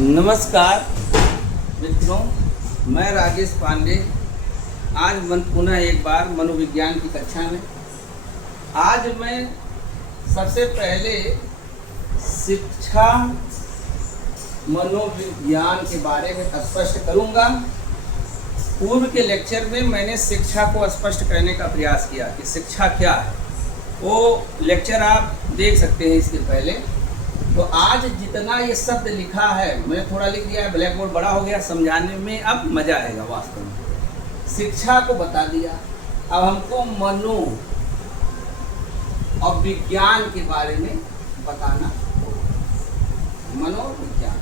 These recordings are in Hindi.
नमस्कार मित्रों, मैं राजेश पांडे आज पुनः एक बार मनोविज्ञान की कक्षा में। आज मैं सबसे पहले शिक्षा मनोविज्ञान के बारे में स्पष्ट करूंगा। पूर्व के लेक्चर में मैंने शिक्षा को स्पष्ट करने का प्रयास किया कि शिक्षा क्या है। वो लेक्चर आप देख सकते हैं इसके पहले। तो आज जितना ये शब्द लिखा है, मैंने थोड़ा लिख दिया है, ब्लैक बोर्ड बड़ा हो गया, समझाने में अब मज़ा आएगा। वास्तव में शिक्षा को बता दिया, अब हमको मनो और विज्ञान के बारे में बताना होगा। मनोविज्ञान,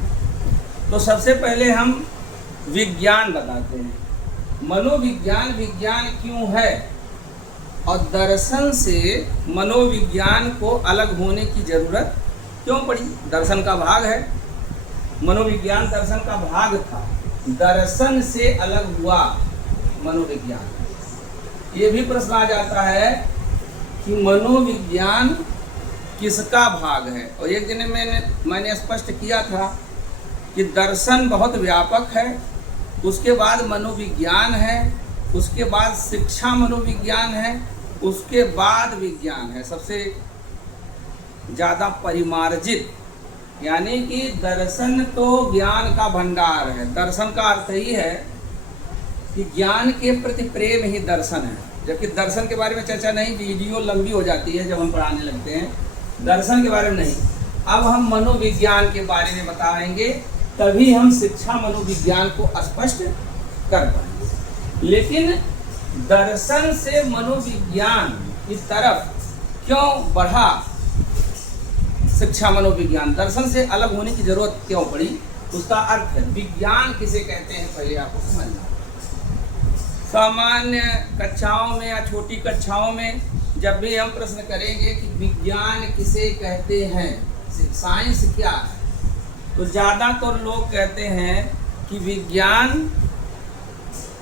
तो सबसे पहले हम विज्ञान बताते हैं। मनोविज्ञान विज्ञान क्यों है और दर्शन से मनोविज्ञान को अलग होने की ज़रूरत क्यों पड़ी। दर्शन का भाग है, मनोविज्ञान दर्शन का भाग था, दर्शन से अलग हुआ मनोविज्ञान। ये भी प्रश्न आ जाता है कि मनोविज्ञान किसका भाग है। और एक दिन मैंने स्पष्ट किया था कि दर्शन बहुत व्यापक है, उसके बाद मनोविज्ञान है, उसके बाद शिक्षा मनोविज्ञान है, उसके बाद विज्ञान है सबसे ज़्यादा परिमार्जित। यानी कि दर्शन तो ज्ञान का भंडार है। दर्शन का अर्थ ही है कि ज्ञान के प्रति प्रेम ही दर्शन है। जबकि दर्शन के बारे में चर्चा नहीं, वीडियो लंबी हो जाती है जब हम पढ़ाने लगते हैं, दर्शन के बारे में नहीं। अब हम मनोविज्ञान के बारे में बताएंगे, तभी हम शिक्षा मनोविज्ञान को स्पष्ट कर पाएंगे। लेकिन दर्शन से मनोविज्ञान की तरफ क्यों बढ़ा शिक्षा मनोविज्ञान, दर्शन से अलग होने की जरूरत क्यों पड़ी, उसका अर्थ है। विज्ञान किसे कहते हैं पहले आपको समझना। सामान्य कक्षाओं में या छोटी कक्षाओं में जब भी हम प्रश्न करेंगे कि विज्ञान किसे कहते हैं, साइंस क्या है, तो ज़्यादातर लोग कहते हैं कि विज्ञान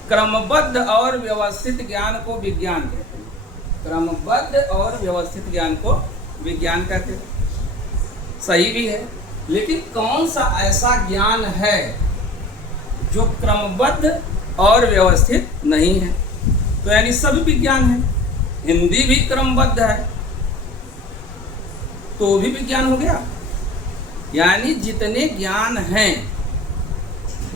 क्रमबद्ध और व्यवस्थित ज्ञान को विज्ञान कहते हैं। क्रमबद्ध और व्यवस्थित ज्ञान को विज्ञान कहते हैं। सही भी है, लेकिन कौन सा ऐसा ज्ञान है जो क्रमबद्ध और व्यवस्थित नहीं है। तो यानी सभी विज्ञान है। हिंदी भी क्रमबद्ध है तो भी विज्ञान हो गया। यानी जितने ज्ञान हैं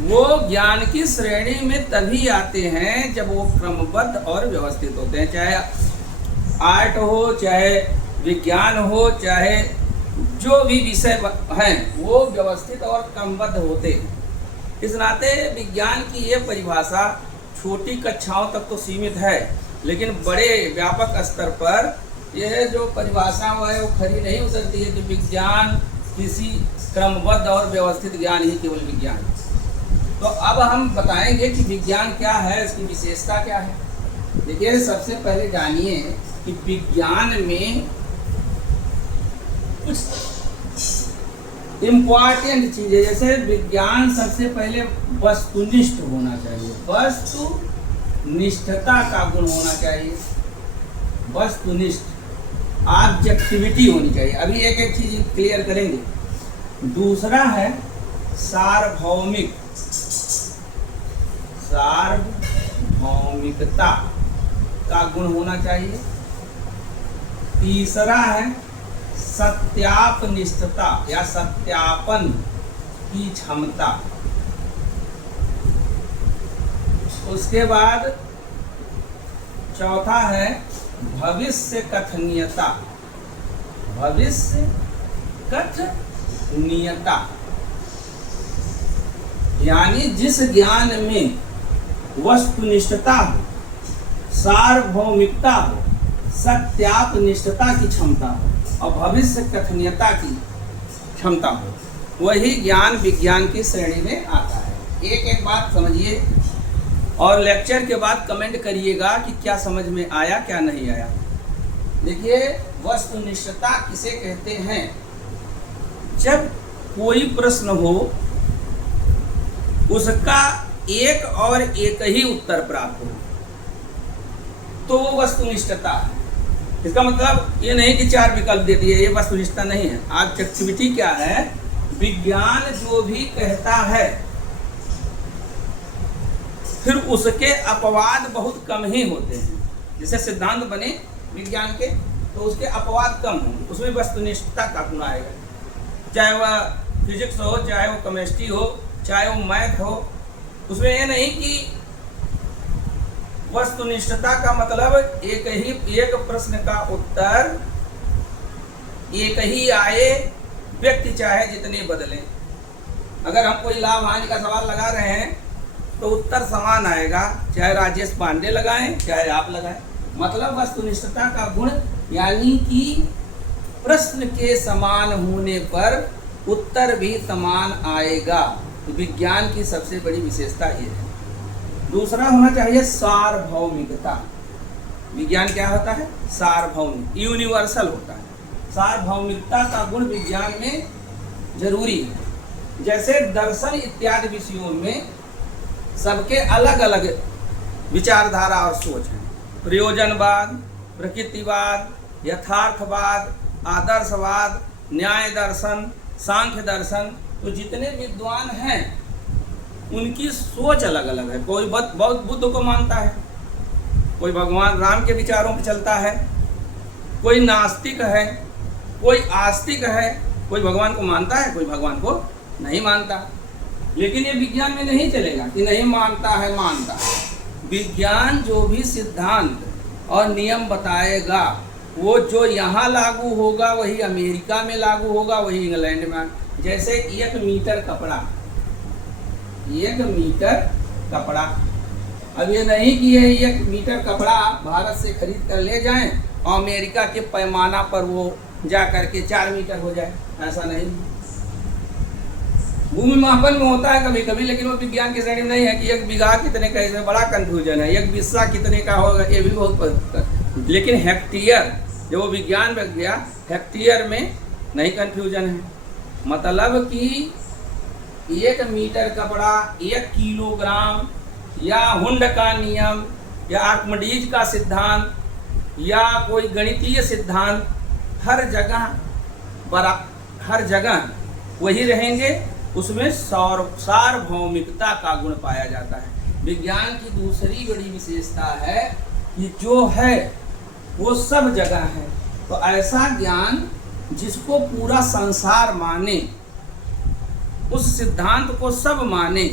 वो ज्ञान की श्रेणी में तभी आते हैं जब वो क्रमबद्ध और व्यवस्थित होते हैं। चाहे आर्ट हो, चाहे विज्ञान हो, चाहे जो भी विषय हैं वो व्यवस्थित और क्रमबद्ध होते हैं। इस नाते विज्ञान की ये परिभाषा छोटी कक्षाओं तक तो सीमित है, लेकिन बड़े व्यापक स्तर पर यह जो परिभाषा है वो खरी नहीं उतरती है कि विज्ञान किसी क्रमबद्ध और व्यवस्थित ज्ञान ही केवल विज्ञान है। तो अब हम बताएंगे कि विज्ञान क्या है, इसकी विशेषता क्या है। देखिए, सबसे पहले जानिए कि विज्ञान में कुछ इम्पॉर्टेंट चीज़ें, जैसे विज्ञान सबसे पहले वस्तुनिष्ठ होना चाहिए, वस्तुनिष्ठता का गुण होना चाहिए, वस्तुनिष्ठ ऑब्जेक्टिविटी होनी चाहिए। अभी एक एक चीज़ क्लियर करेंगे। दूसरा है सार्वभौमिक, सार्वभौमिकता का गुण होना चाहिए। तीसरा है सत्यापनिष्ठता या सत्यापन की क्षमता। उसके बाद चौथा है भविष्य कथनीयता, भविष्य कथनीयता। यानी जिस ज्ञान में वस्तुनिष्ठता हो, सार्वभौमिकता हो, सत्यापनिष्ठता की क्षमता हो और भविष्य कथनीयता की क्षमता हो, वही ज्ञान विज्ञान की श्रेणी में आता है। एक एक बात समझिए और लेक्चर के बाद कमेंट करिएगा कि क्या समझ में आया, क्या नहीं आया। देखिए, वस्तुनिष्ठता किसे कहते हैं। जब कोई प्रश्न हो उसका एक और एक ही उत्तर प्राप्त हो तो वो वस्तुनिष्ठता है। इसका मतलब ये नहीं कि चार विकल्प दे दिए, ये वस्तुनिष्ठता नहीं है। ऑब्जेक्टिविटी क्या है, विज्ञान जो भी कहता है फिर उसके अपवाद बहुत कम ही होते हैं। जैसे सिद्धांत बने विज्ञान के तो उसके अपवाद कम होंगे, उसमें वस्तुनिष्ठता का गुण आएगा। चाहे वह फिजिक्स हो, चाहे वो केमिस्ट्री हो, चाहे वो मैथ हो, उसमें ये नहीं कि वस्तुनिष्ठता का मतलब एक प्रश्न का उत्तर एक ही आए, व्यक्ति चाहे जितने बदले। अगर हम कोई लाभ हानि का सवाल लगा रहे हैं तो उत्तर समान आएगा, चाहे राजेश पांडे लगाएं चाहे आप लगाएं। मतलब वस्तुनिष्ठता का गुण यानी कि प्रश्न के समान होने पर उत्तर भी समान आएगा। तो विज्ञान की सबसे बड़ी विशेषता ये है। दूसरा होना चाहिए सार्वभौमिकता। विज्ञान क्या होता है? सार्वभौमिक, यूनिवर्सल होता है। सार्वभौमिकता का गुण विज्ञान में जरूरी है। जैसे दर्शन इत्यादि विषयों में सबके अलग अलग विचारधारा और सोच है। प्रयोजनवाद, प्रकृतिवाद, यथार्थवाद, आदर्शवाद, न्याय दर्शन, सांख्य दर्शन, तो जितने विद्वान हैं उनकी सोच अलग अलग है। कोई बौद्ध बुद्ध को मानता है, कोई भगवान राम के विचारों पर चलता है, कोई नास्तिक है, कोई आस्तिक है, कोई भगवान को मानता है, कोई भगवान को नहीं मानता। लेकिन ये विज्ञान में नहीं चलेगा कि नहीं मानता है, मानता है। विज्ञान जो भी सिद्धांत और नियम बताएगा वो जो यहाँ लागू होगा वही अमेरिका में लागू होगा, वही इंग्लैंड में। जैसे 1 मीटर कपड़ा, 1 मीटर कपड़ा, अब ये नहीं कि ये 1 मीटर कपड़ा भारत से खरीद कर ले जाएं और अमेरिका के पैमाना पर वो जा करके 4 मीटर हो जाए, ऐसा नहीं। भूमि मापन में होता है कभी कभी, लेकिन वो विज्ञान की श्रेणी में नहीं है कि 1 बीघा कितने का, इसमें बड़ा कंफ्यूजन है। 1 बिस्सा कितने का होगा, ये भी बहुत। लेकिन हेक्टेयर जो विज्ञान में गया, हेक्टेयर में नहीं कंफ्यूजन है। मतलब कि 1 मीटर कपड़ा, 1 किलोग्राम, या हुंड का नियम, या आर्किमिडीज का सिद्धांत, या कोई गणितीय सिद्धांत, हर जगह वही रहेंगे। उसमें सार्वभौमिकता का गुण पाया जाता है। विज्ञान की दूसरी बड़ी विशेषता है कि जो है वो सब जगह है। तो ऐसा ज्ञान जिसको पूरा संसार माने, उस सिद्धांत को सब माने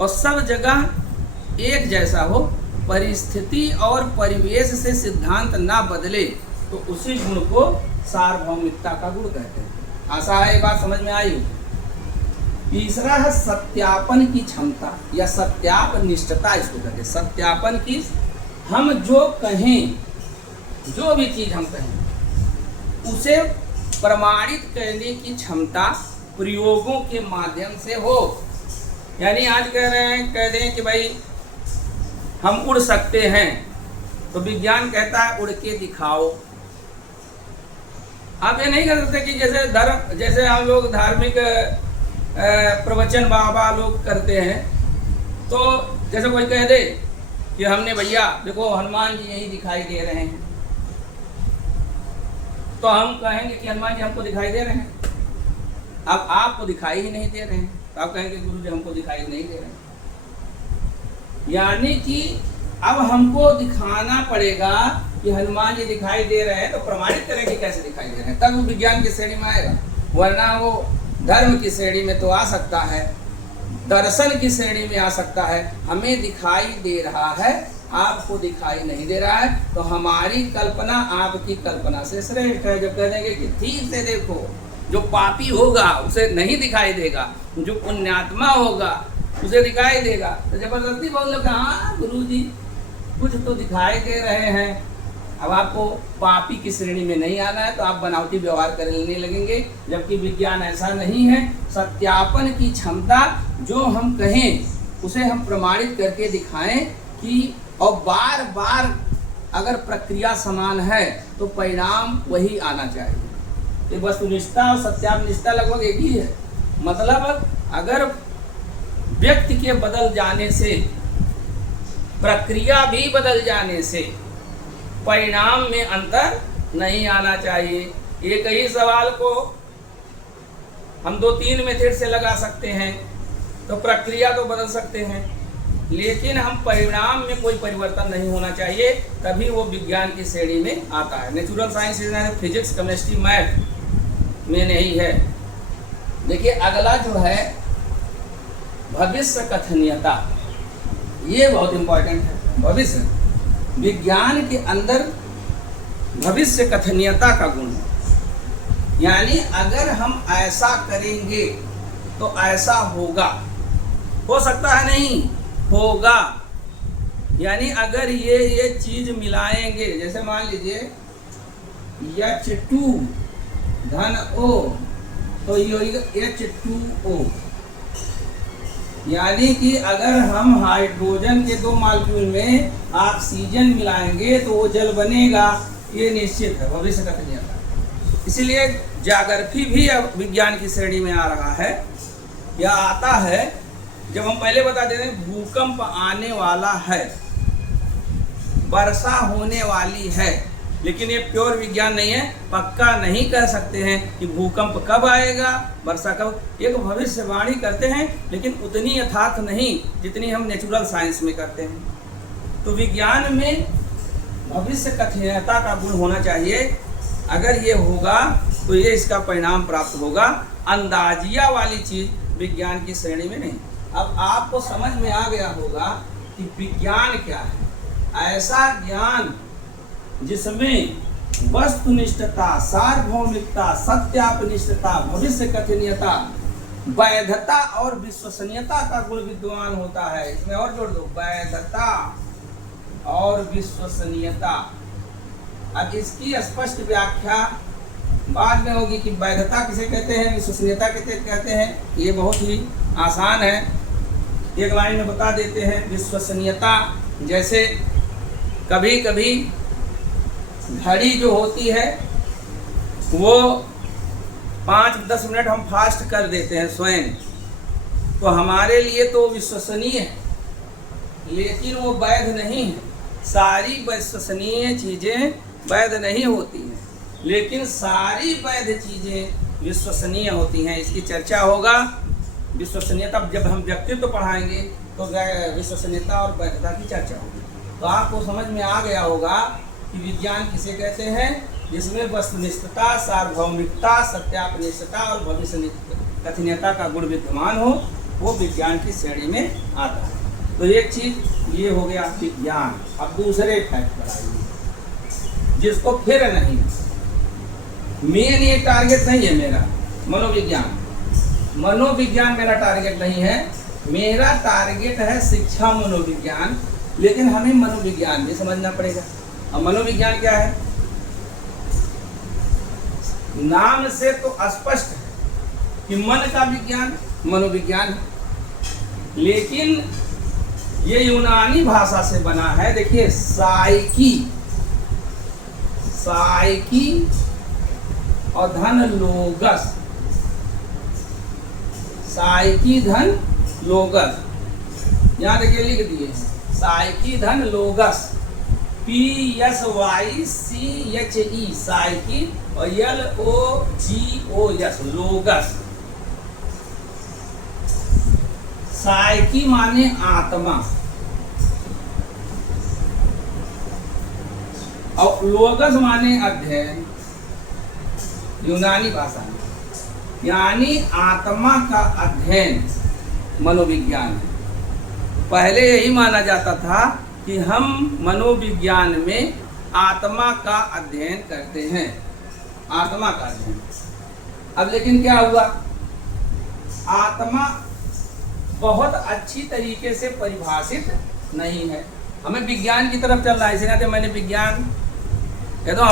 और सब जगह एक जैसा हो, परिस्थिति और परिवेश से सिद्धांत ना बदले, तो उसी गुण को सार्वभौमिकता का गुण कहते हैं। आशा है ये बात समझ में आई। तीसरा है सत्यापन की क्षमता या सत्यापनिष्ठता, इसको कहते हैं। सत्यापन की, हम जो कहें, जो भी चीज हम कहें उसे प्रमाणित करने की क्षमता प्रयोगों के माध्यम से हो। यानी आज कह दें कि भाई हम उड़ सकते हैं, तो विज्ञान कहता है उड़ के दिखाओ। आप ये नहीं कर सकते कि जैसे हम लोग धार्मिक प्रवचन बाबा लोग करते हैं, तो जैसे कोई कह दे कि हमने भैया देखो हनुमान जी यही दिखाई दे रहे हैं, तो हम कहेंगे कि हनुमान जी हमको दिखाई दे रहे हैं। अब आपको दिखाई ही नहीं दे रहे हैं, तो आप कहेंगे गुरु जी हमको दिखाई नहीं दे रहे हैं। यानी कि अब हमको दिखाना पड़ेगा कि हनुमान जी दिखाई दे रहे हैं, तो प्रमाणित करें कि कैसे दिखाई दे रहे हैं, तब वो विज्ञान की श्रेणी में आएगा। वरना वो धर्म की श्रेणी में तो आ सकता है, दर्शन की श्रेणी में आ सकता है। हमें दिखाई दे रहा है, आपको दिखाई नहीं दे रहा है, तो हमारी कल्पना आपकी कल्पना से श्रेष्ठ है। जब कह देंगे कि ठीक से देखो, जो पापी होगा उसे नहीं दिखाई देगा, जो पुण्यात्मा होगा उसे दिखाई देगा, तो जबरदस्ती बोल लो कि हाँ गुरु जी कुछ तो दिखाई दे रहे हैं। अब आपको पापी की श्रेणी में नहीं आना है, तो आप बनावटी व्यवहार करने लगेंगे, जबकि विज्ञान ऐसा नहीं है। सत्यापन की क्षमता, जो हम कहें उसे हम प्रमाणित करके दिखाएं कि, और बार बार अगर प्रक्रिया समान है तो परिणाम वही आना चाहिए। ये वस्तुनिष्ठता और सत्यापनिष्ठता लगभग एक ही है। मतलब अगर व्यक्ति के बदल जाने से, प्रक्रिया भी बदल जाने से परिणाम में अंतर नहीं आना चाहिए। एक ही सवाल को हम 2-3 मेथड से लगा सकते हैं, तो प्रक्रिया तो बदल सकते हैं, लेकिन हम परिणाम में कोई परिवर्तन नहीं होना चाहिए, तभी वो विज्ञान की श्रेणी में आता है। Natural science physics, chemistry, math में नहीं है। देखिए अगला जो है भविष्य कथनीयता, ये बहुत इंपॉर्टेंट है। भविष्य विज्ञान के अंदर भविष्य कथनीयता का गुण है, यानी अगर हम ऐसा करेंगे तो ऐसा होगा, हो सकता है नहीं होगा, यानी अगर ये चीज मिलाएंगे, जैसे मान लीजिए H2 धन O तो ये होगा H2O, यानी कि अगर हम हाइड्रोजन के 2 मॉलिक्यूल में ऑक्सीजन मिलाएंगे तो वो जल बनेगा, ये निश्चित है, भविष्य कथनीयता। इसीलिए ज्योग्राफी भी अब विज्ञान की श्रेणी में आ रहा है, या आता है। जब हम पहले बता देते हैं भूकंप आने वाला है, वर्षा होने वाली है, लेकिन ये प्योर विज्ञान नहीं है, पक्का नहीं कह सकते हैं कि भूकंप कब आएगा, वर्षा कब। एक भविष्यवाणी करते हैं, लेकिन उतनी यथार्थ नहीं जितनी हम नेचुरल साइंस में करते हैं। तो विज्ञान में भविष्य कथनीयता का गुण होना चाहिए। अगर ये होगा तो ये इसका परिणाम प्राप्त होगा। अंदाजिया वाली चीज विज्ञान की श्रेणी में नहीं। अब आपको समझ में आ गया होगा कि विज्ञान क्या है। ऐसा ज्ञान जिसमें वस्तुनिष्ठता, सार्वभौमिकता, सत्यापनिष्ठता, भविष्य कथनीयता, वैधता और विश्वसनीयता का गुण विद्यमान होता है। इसमें और जोड़ दो, वैधता और विश्वसनीयता। अब इसकी स्पष्ट व्याख्या बाद में होगी कि वैधता किसे कहते हैं, विश्वसनीयता किसे कहते हैं। ये बहुत ही आसान है, एक लाइन में बता देते हैं। विश्वसनीयता, जैसे कभी कभी घड़ी जो होती है वो 5-10 मिनट हम फास्ट कर देते हैं स्वयं, तो हमारे लिए तो विश्वसनीय है, लेकिन वो वैध नहीं है। सारी विश्वसनीय चीज़ें वैध नहीं होती हैं, लेकिन सारी वैध चीज़ें विश्वसनीय होती हैं। इसकी चर्चा होगा। विश्वसनीयता जब हम व्यक्तित्व पढ़ाएंगे तो विश्वसनीयता और वैधता की चर्चा होगी। तो आपको समझ में आ गया होगा कि विज्ञान किसे कहते हैं, जिसमें वस्तुनिष्ठता, सार्वभौमिकता, सत्यापनिष्ठता और भविष्य कथनीयता का गुण विद्यमान हो, वो विज्ञान की श्रेणी में आता है। तो एक चीज ये हो गया विज्ञान। अब दूसरे फैक्ट पर आइए, जिसको फिर नहीं, मेन ये टारगेट नहीं है मेरा मनोविज्ञान। मनोविज्ञान मेरा टारगेट नहीं है, मेरा टारगेट है शिक्षा मनोविज्ञान, लेकिन हमें मनोविज्ञान भी समझना पड़ेगा। अब मनोविज्ञान क्या है, नाम से तो स्पष्ट है कि मन का विज्ञान मनोविज्ञान है, लेकिन ये यूनानी भाषा से बना है। देखिए साइकी, साइकी और धन लोगस, साइकी धन लोगस, यहाँ देखिए लिख दिए साइकी धन लोगस, PSYCHE साइकी और LOGOS लोगस। साइकी माने आत्मा और लोगस माने अध्ययन, यूनानी भाषा में, यानी आत्मा का अध्ययन मनोविज्ञान है। पहले यही माना जाता था कि हम मनोविज्ञान में आत्मा का अध्ययन करते हैं, आत्मा का अध्ययन। अब लेकिन क्या हुआ, आत्मा बहुत अच्छी तरीके से परिभाषित नहीं है। हमें विज्ञान की तरफ चलना है, इसलिए मैंने विज्ञान कह दो।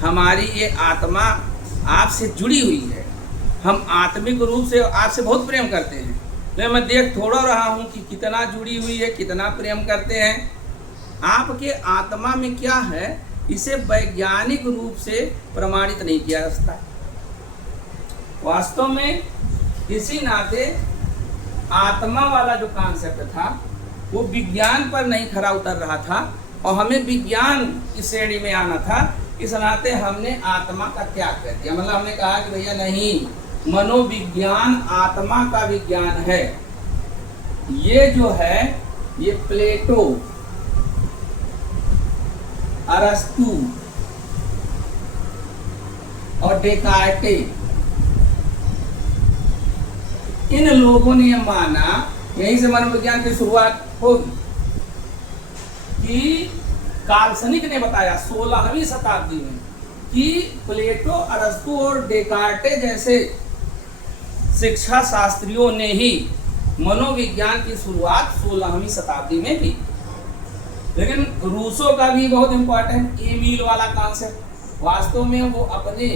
हमारी ये आत्मा आपसे जुड़ी हुई है, हम आत्मिक रूप से आपसे बहुत प्रेम करते हैं। मैं देख थोड़ा रहा हूँ कि कितना जुड़ी हुई है, कितना प्रेम करते हैं। आपके आत्मा में क्या है, इसे वैज्ञानिक रूप से प्रमाणित नहीं किया जा सकता। वास्तव में इसी नाते आत्मा वाला जो कॉन्सेप्ट था वो विज्ञान पर नहीं खरा उतर रहा था, और हमें विज्ञान की श्रेणी में आना था। इस नाते हमने आत्मा का त्याग कर दिया। मतलब हमने कहा कि भैया नहीं, मनोविज्ञान आत्मा का विज्ञान है। ये जो है ये प्लेटो, अरस्तु और डेकार्टे, इन लोगों ने यह माना, यहीं से मनोविज्ञान की शुरुआत होगी, कि कार्लसनिक ने बताया 16वीं शताब्दी में कि प्लेटो, अरस्तु और डेकार्टे जैसे शिक्षा शास्त्रियों ने ही मनोविज्ञान की शुरुआत 16वीं शताब्दी में की। लेकिन रूसो का भी बहुत इंपॉर्टेंट एमील वाला कॉन्सेप्ट, वास्तव में वो अपने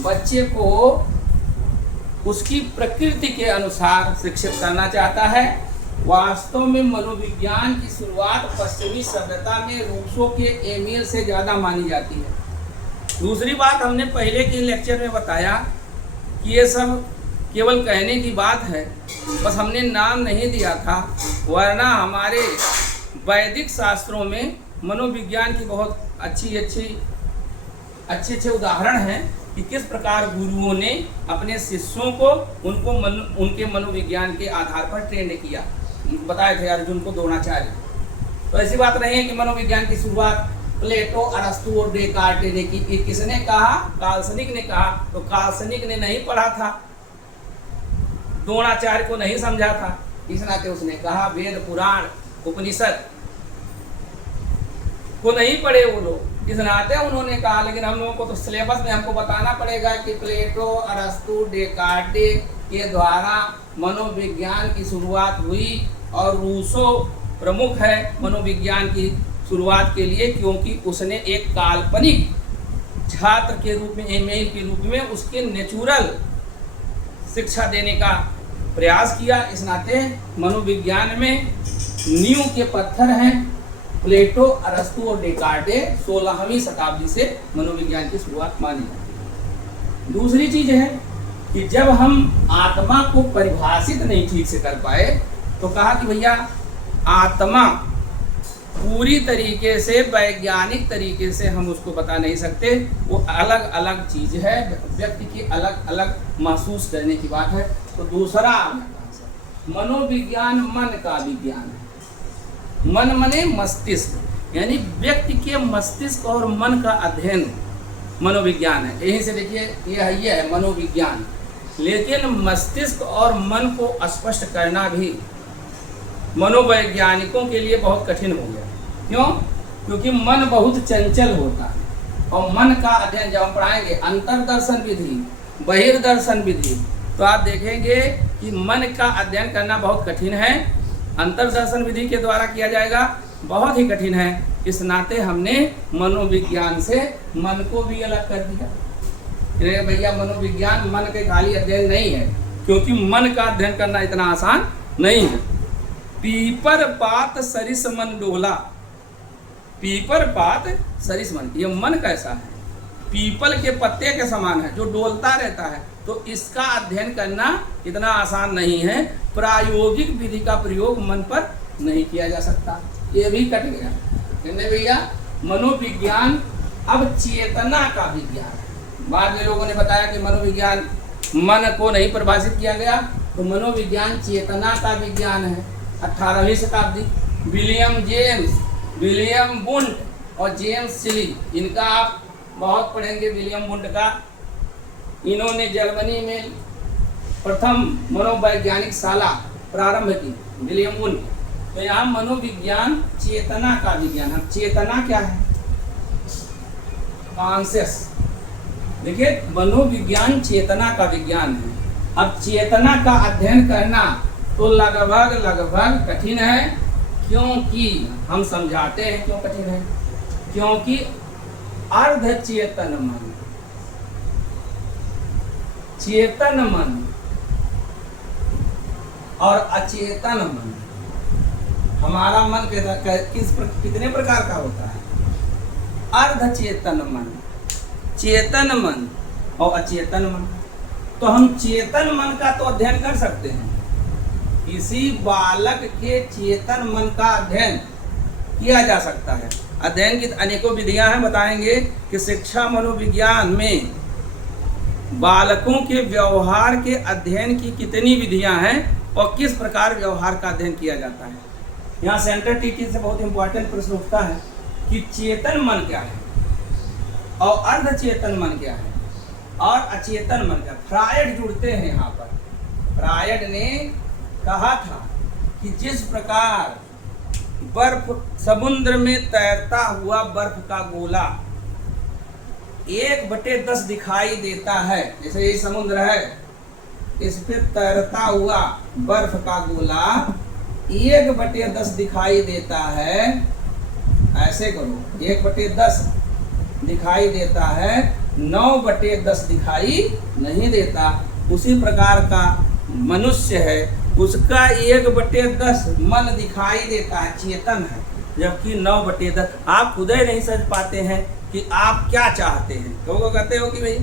बच्चे को उसकी प्रकृति के अनुसार शिक्षित करना चाहता है। वास्तव में मनोविज्ञान की शुरुआत पश्चिमी सभ्यता में रूसो के एमील से ज़्यादा मानी जाती है। दूसरी बात, हमने पहले के लेक्चर में बताया कि ये सब केवल कहने की बात है, बस हमने नाम नहीं दिया था, वरना हमारे वैदिक शास्त्रों में मनोविज्ञान की बहुत अच्छे उदाहरण हैं कि किस प्रकार गुरुओं ने अपने शिष्यों को उनके मनोविज्ञान के आधार पर ट्रेन किया। बताए थे अर्जुन को द्रोणाचार्य। तो ऐसी बात नहीं है कि मनोविज्ञान की शुरुआत प्लेटो, अरस्तु और डेकार्टे ने की। किसने कहा? कार्लसनिक ने कहा। तो कार्लसनिक ने नहीं पढ़ा था, द्रोणाचार्य को नहीं समझा था, इस नाते उसने कहा। वेद, पुराण, उपनिषद को नहीं पढ़े वो लोग, इस नाते उन्होंने कहा। लेकिन हम लोगों को तो सिलेबस में हमको बताना पड़ेगा कि प्लेटो, अरस्तु, डेकार्टे के द्वारा मनोविज्ञान की शुरुआत हुई और रूसो प्रमुख है मनोविज्ञान की शुरुआत के लिए, क्योंकि उसने एक काल्पनिक छात्र के रूप में, एमेल के रूप में उसके नेचुरल शिक्षा देने का प्रयास किया। इस नाते मनोविज्ञान में नींव के पत्थर हैं प्लेटो, अरस्तु और डेकार्टे। 16वीं शताब्दी से मनोविज्ञान की शुरुआत मानी जाती है। दूसरी चीज है कि जब हम आत्मा को परिभाषित नहीं ठीक से कर पाए तो कहा कि भैया आत्मा पूरी तरीके से वैज्ञानिक तरीके से हम उसको बता नहीं सकते, वो अलग अलग चीज है, व्यक्ति की अलग अलग महसूस करने की बात है। तो दूसरा मनोविज्ञान मन का विज्ञान है। मन मने मस्तिष्क, यानी व्यक्ति के मस्तिष्क और मन का अध्ययन मनोविज्ञान है। यहीं से देखिए ये है मनोविज्ञान। लेकिन मस्तिष्क और मन को स्पष्ट करना भी मनोवैज्ञानिकों के लिए बहुत कठिन हो गया। क्यों? क्योंकि मन बहुत चंचल होता है और मन का अध्ययन जब हम पढ़ाएंगे अंतर्दर्शन विधि, बहिर्दर्शन विधि, तो आप देखेंगे कि मन का अध्ययन करना बहुत कठिन है। अंतर्दर्शन विधि के द्वारा किया जाएगा, बहुत ही कठिन है। इस नाते हमने मनोविज्ञान से मन को भी अलग कर दिया। भैया मनोविज्ञान मन के खाली अध्ययन नहीं है, क्योंकि मन का अध्ययन करना इतना आसान नहीं है। पीपर पात सरिस मन डोला, पीपर पात सरिस मन, ये मन कैसा है? पीपल के पत्ते के समान है जो डोलता रहता है। तो इसका अध्ययन करना इतना आसान नहीं है। प्रायोगिक विधि का प्रयोग मन पर नहीं किया जा सकता, ये भी कट गया। कहने भैया मनोविज्ञान अब चेतना का विज्ञान है। बाद में लोगों ने बताया कि मनोविज्ञान मन को नहीं परिभाषित किया गया, तो मनोविज्ञान चेतना का विज्ञान है। 18वीं शताब्दी विलियम जेम्स, विलियम वुंट और जेम्स सिली, इनका आप बहुत पढ़ेंगे। विलियम वुंट का, इन्होंने जर्मनी में प्रथम मनोवैज्ञानिक शाला प्रारंभ की, विलियम वुंट। तो यहाँ मनोविज्ञान चेतना का विज्ञान है। चेतना क्या है? कॉन्शियस। देखिए मनोविज्ञान चेतना का विज्ञान है। अब चेतना का अध्ययन करना तो लगभग कठिन है, क्योंकि हम समझाते हैं क्यों कठिन है। क्योंकि अर्धचेतन मन, चेतन मन और अचेतन मन, हमारा मन कितने प्रकार का होता है? अर्धचेतन मन, चेतन मन और अचेतन मन। तो हम चेतन मन का तो अध्ययन कर सकते हैं। किसी बालक के चेतन मन का अध्ययन किया जा सकता है। अध्ययन की अनेकों विधियां हैं, बताएंगे कि शिक्षा मनोविज्ञान में बालकों के व्यवहार के अध्ययन की कितनी विधियां हैं और किस प्रकार व्यवहार का अध्ययन किया जाता है। यहाँ सेंट्रल टीचिंग से बहुत इंपॉर्टेंट प्रश्न उठता है कि चेतन मन क्या है और अर्ध चेतन मन क्या है और अचेतन मन क्या। फ्रायड जुड़ते हैं यहाँ पर। फ्रायड ने कहा था कि जिस प्रकार बर्फ समुद्र में तैरता हुआ बर्फ का गोला 1/10 दिखाई देता है, जैसे ये समुद्र है, इस पे तैरता हुआ बर्फ का गोला 1/10 दिखाई देता है, ऐसे करो 1/10 दिखाई देता है, 9/10 दिखाई नहीं देता। उसी प्रकार का मनुष्य है, उसका 1/10 मन दिखाई देता है, चेतन है, जबकि 9/10 आप खुद ही नहीं समझ पाते हैं कि आप क्या चाहते हैं। लोगों कहते हो कि भाई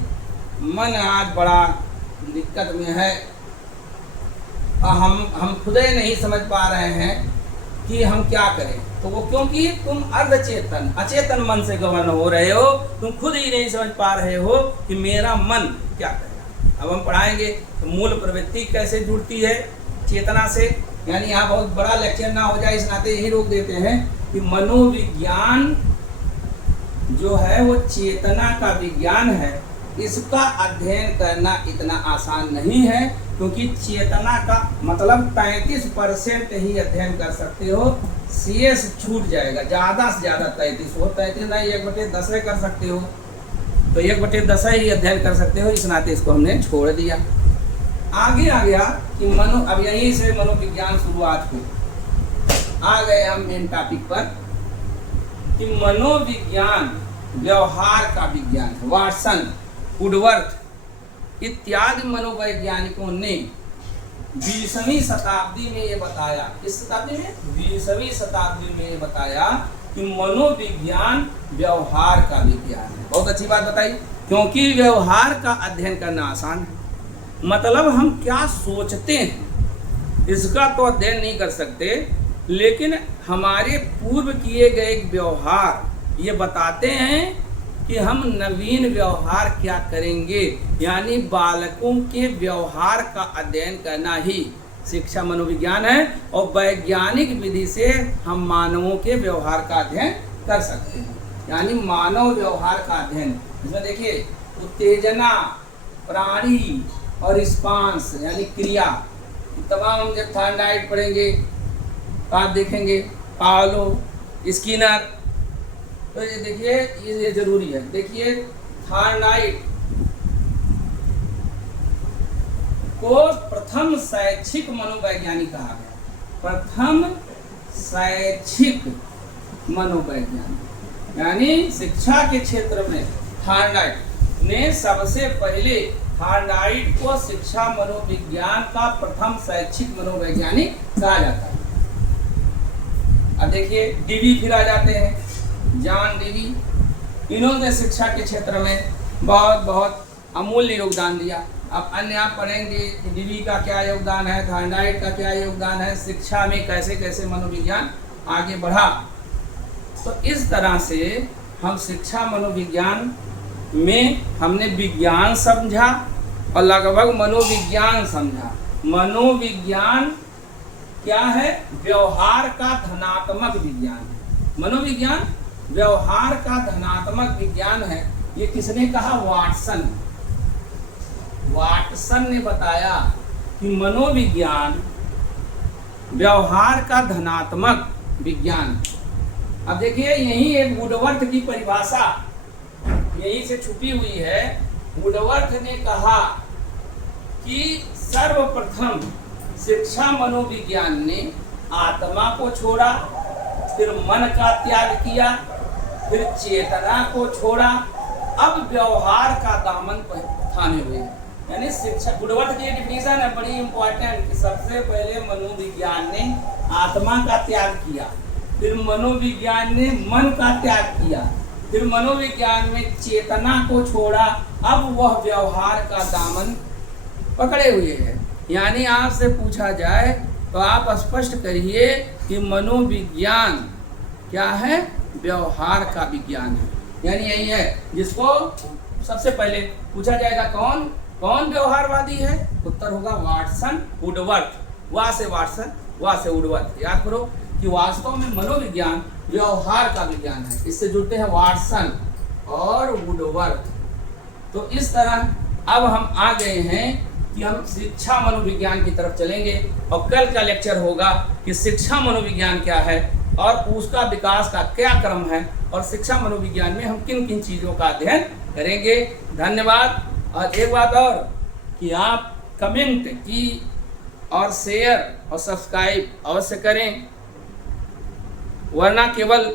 मन आज बड़ा दिक्कत में है, हम खुद ही नहीं समझ पा रहे हैं कि हम क्या करें। तो वो क्योंकि तुम अर्धचेतन अचेतन मन से गवर्न हो रहे हो, तुम खुद ही नहीं समझ पा रहे हो कि मेरा मन क्या करेगा। अब हम पढ़ाएंगे तो मूल प्रवृत्ति कैसे जुड़ती है चेतना से। यानी यहाँ बहुत बड़ा लेक्चर ना हो जाए, इस नाते यही रोक देते हैं कि मनोविज्ञान जो है वो चेतना का विज्ञान है। इसका अध्ययन करना इतना आसान नहीं है, क्योंकि चेतना का मतलब 33% ही अध्ययन कर सकते हो, CS छूट जाएगा। ज़्यादा से ज़्यादा 33 हो, 33 नहीं 1/10 कर सकते हो, तो 1/10 ही अध्ययन कर सकते हो। इस नाते इसको हमने छोड़ दिया। आगे आ गया कि अब यहीं से मनोविज्ञान शुरुआत हुई। आ गए हम मेन टॉपिक पर कि मनोविज्ञान व्यवहार का विज्ञान है। वाटसन, वुडवर्थ इत्यादि मनोवैज्ञानिकों ने 20वीं शताब्दी में ये बताया। किस शताब्दी में? 20वीं शताब्दी में ये बताया कि मनोविज्ञान व्यवहार का विज्ञान है। बहुत अच्छी बात बताई, क्योंकि व्यवहार का अध्ययन करना आसान है। मतलब हम क्या सोचते हैं इसका तो अध्ययन नहीं कर सकते, लेकिन हमारे पूर्व किए गए व्यवहार ये बताते हैं कि हम नवीन व्यवहार क्या करेंगे। यानी बालकों के व्यवहार का अध्ययन करना ही शिक्षा मनोविज्ञान है, और वैज्ञानिक विधि से हम मानवों के व्यवहार का अध्ययन कर सकते हैं। यानी मानव व्यवहार का अध्ययन, इसमें देखिए उत्तेजना, प्राणी और रिस्पांस यानी क्रिया, तमाम हम जब थॉर्नडाइक पढ़ेंगे तो आप देखेंगे पावलो, स्किनर, तो ये देखिए ये जरूरी है। देखिए थॉर्नडाइक को प्रथम शैक्षिक मनोवैज्ञानिक कहा गया। प्रथम शैक्षिक मनोवैज्ञानिक यानी शिक्षा के क्षेत्र में थॉर्नडाइक ने सबसे पहले थॉर्नडाइक को शिक्षा मनोविज्ञान का प्रथम शैक्षिक मनोवैज्ञानिक कहा जाता है। अब देखिए डीवी फिर आ जाते हैं, जॉन डीवी। इन्होंने शिक्षा के क्षेत्र में बहुत अमूल्य योगदान दिया। अब अन्य आप पढ़ेंगे कि डीवी का क्या योगदान है, थॉर्नडाइक का क्या योगदान है, शिक्षा में कैसे कैसे मनोविज्ञान आगे बढ़ा। तो इस तरह से हम शिक्षा मनोविज्ञान में हमने विज्ञान समझा और लगभग मनोविज्ञान समझा। मनोविज्ञान क्या है? व्यवहार का धनात्मक विज्ञान है। मनोविज्ञान व्यवहार का धनात्मक विज्ञान है। ये किसने कहा? वाटसन। वाटसन ने बताया कि मनोविज्ञान व्यवहार का धनात्मक विज्ञान। अब देखिए यही एक वुडवर्थ की परिभाषा यहीं से छुपी हुई है। वुडवर्थ ने कहा कि सर्वप्रथम शिक्षा मनोविज्ञान ने आत्मा को छोड़ा, फिर मन का त्याग किया, फिर चेतना को छोड़ा, अब व्यवहार का दामन थामे हुए। यानी शिक्षा, वुडवर्थ की डिफिनीशन है बड़ी इंपॉर्टेंट कि सबसे पहले मनोविज्ञान ने आत्मा का त्याग किया, फिर मनोविज्ञान ने मन का त्याग किया, फिर मनोविज्ञान में चेतना को छोड़ा, अब वह व्यवहार का दामन पकड़े हुए है। यानी आपसे पूछा जाए तो आप स्पष्ट करिए कि मनोविज्ञान क्या है? व्यवहार का विज्ञान है। यानी यही है जिसको सबसे पहले पूछा जाएगा कौन? कौन व्यवहारवादी है? उत्तर होगा वाटसन वुडवर्थ। वाह से वाटसन, वाह से वुडवर्थ। याद करो कि वास्तव में मनोविज्ञान व्यवहार का विज्ञान है। इससे जुड़ते हैं वाटसन और वुडवर्थ। तो इस तरह अब हम आ गए हैं कि हम शिक्षा मनोविज्ञान की तरफ चलेंगे और कल का लेक्चर होगा कि शिक्षा मनोविज्ञान क्या है और उसका विकास का क्या क्रम है और शिक्षा मनोविज्ञान में हम किन किन चीज़ों का अध्ययन करेंगे। धन्यवाद। और एक बात और कि आप कमेंट की और शेयर और सब्सक्राइब अवश्य करें, वरना केवल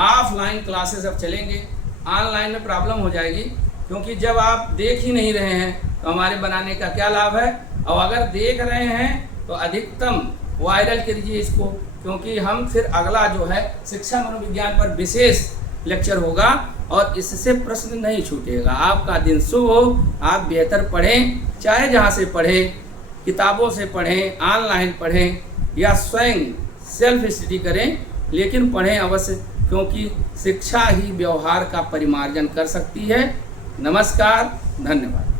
ऑफलाइन क्लासेस अब चलेंगे, ऑनलाइन में प्रॉब्लम हो जाएगी, क्योंकि जब आप देख ही नहीं रहे हैं तो हमारे बनाने का क्या लाभ है। और अगर देख रहे हैं तो अधिकतम वायरल कीजिए इसको, क्योंकि हम फिर अगला जो है शिक्षा मनोविज्ञान पर विशेष लेक्चर होगा और इससे प्रश्न नहीं छूटेगा। आपका दिन शुभ हो, आप बेहतर पढ़ें, चाहे जहाँ से पढ़ें, किताबों से पढ़ें, ऑनलाइन पढ़ें या स्वयं सेल्फ स्टडी करें, लेकिन पढ़ें अवश्य, क्योंकि शिक्षा ही व्यवहार का परिमार्जन कर सकती है। नमस्कार, धन्यवाद।